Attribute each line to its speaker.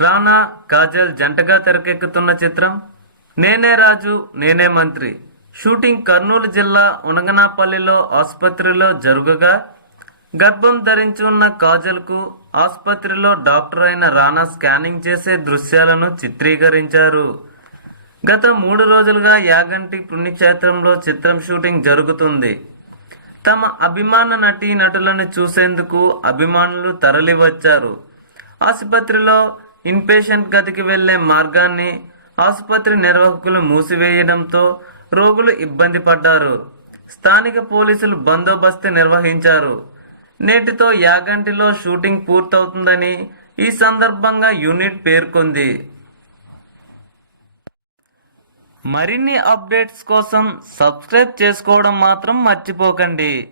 Speaker 1: రానా కాజల్ జంటగా తెరకెక్కుతున్న చిత్రం. నేనే రాజు నేనే మంత్రి. షూటింగ్ కర్నూలు జిల్లా ఉనగనాపల్లిలో ఆసుపత్రిలో జరుగగా. గర్భం ధరించి ఉన్న కాజల్కు ఆసుపత్రిలో డాక్టర్ అయిన రానా స్కానింగ్ చేసే దృశ్యాలను చిత్రీకరించారు. గత మూడు రోజులుగా యాగంటి పుణ్యక్షేత్రంలో చిత్రం షూటింగ్ జరుగుతుంది. తమ అభిమాన నటీ నటులను చూసేందుకు అభిమానులు తరలివచ్చారు. ఆసుపత్రిలో ఇన్పేషెంట్ గదికి వెళ్ళే మార్గాన్ని ఆసుపత్రి నిర్వాహకులు మూసివేయడంతో రోగులు ఇబ్బంది పడ్డారు. స్థానిక పోలీసులు బందోబస్తు నిర్వహించారు. నేటితో యాగంటిలో షూటింగ్ పూర్తవుతుందని ఈ సందర్భంగా యూనిట్ పేర్కొంది. మరిన్ని అప్డేట్స్ కోసం సబ్స్క్రైబ్ చేసుకోవడం మాత్రం మర్చిపోకండి.